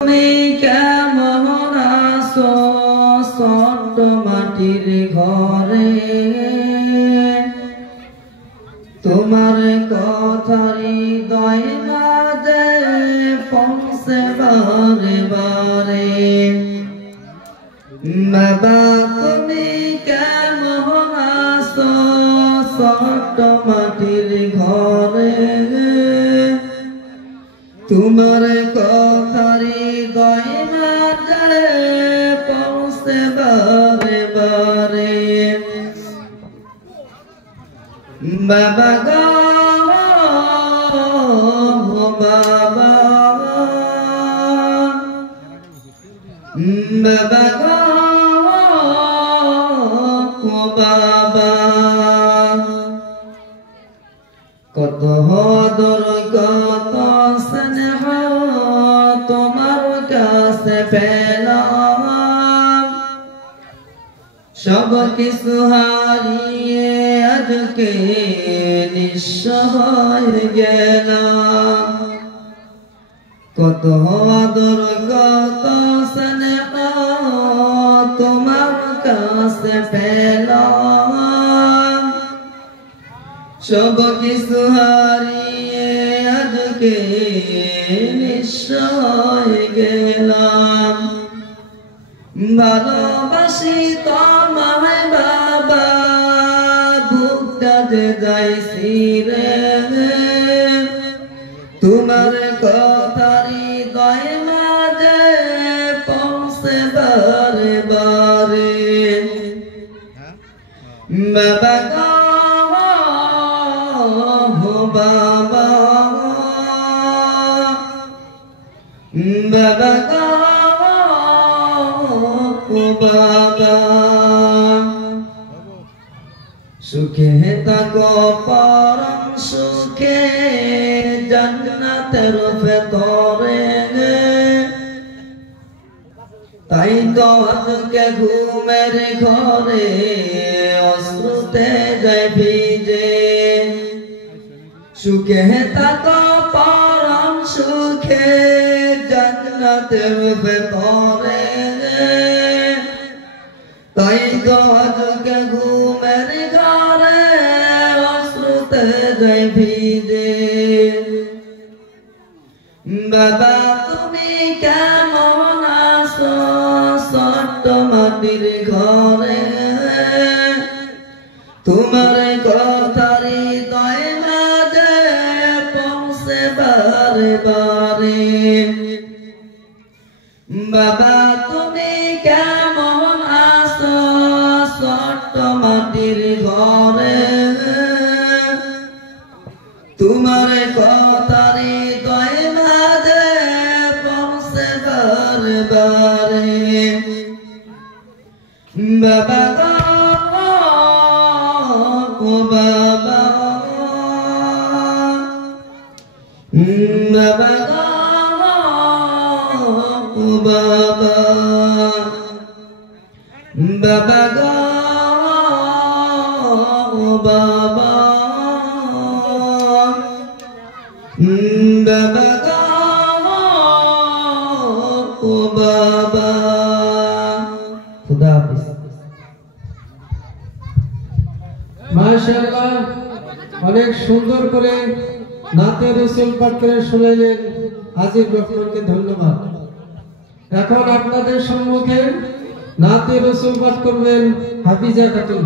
তুমি কেমন আছো ছোট্ট মাটির ঘরে, তোমার কথা হৃদয় মাঝে পৌঁছে বারে বারে। বাবা তুমি কেমন আছো ছোট্ট মাটির ঘরে, তোমার কথা হৃদয় মাঝে পৌঁছে বারে বারে। বাবা গো বাবা, বাবা গো বাবা, কত দর কত স্নেহ তোমার কাছে পেলাম, সব কিছু হারিয়ে আজকে নিঃস্ব হয়ে গেলাম। কত দর কত স্নেহ তোমার কাছে পেলাম, সব কিছু হারিয়ে আজকে নিঃস্ব হয়ে গেলাম। ভালোবাসি তোমায় বাবা, বুকটা যে যাইছি রে, তোমার কথা হৃদয় মাঝে পৌঁছে বারে বারে। বাবা বাবা, বাবা গো বাবা, সুখে থাকো পরম সুখে জান্নাতের ভেতরে, তাই তো আজকে ঘুমের ঘরে অশ্রুতে যায় ভিজে। সুখে থাকো পরম সুখে জান্নাতের ভেতরে, তাই তো আজকে ঘুমের ঘরে অশ্রুতে যায় ভিজে। বাবা তুমি কেমন আছো ছোট্ট মাটির ঘরে, তোমার কথা হৃদয় মাঝে পৌঁছে বারে বারে। বাবা তুমি কেমন আছো ছোট্ট মাটির ঘরে, তোমার কথা হৃদয় মাঝে পৌঁছে বারে বারে। বাবা গো বাবা, বাবা গো বাবা, বাবা গো বাবা, বাবা গো বাবা। খুদা হাফেজ। মাশাআল্লাহ, অনেক সুন্দর করে নাতে রাসূল পাঠ করে শোনালেন। আজিজ রহমানকে ধন্যবাদ। এখন আপনাদের সম্মুখে নাতে রাসূল পাঠ করবেন হাফিজা খাতুন।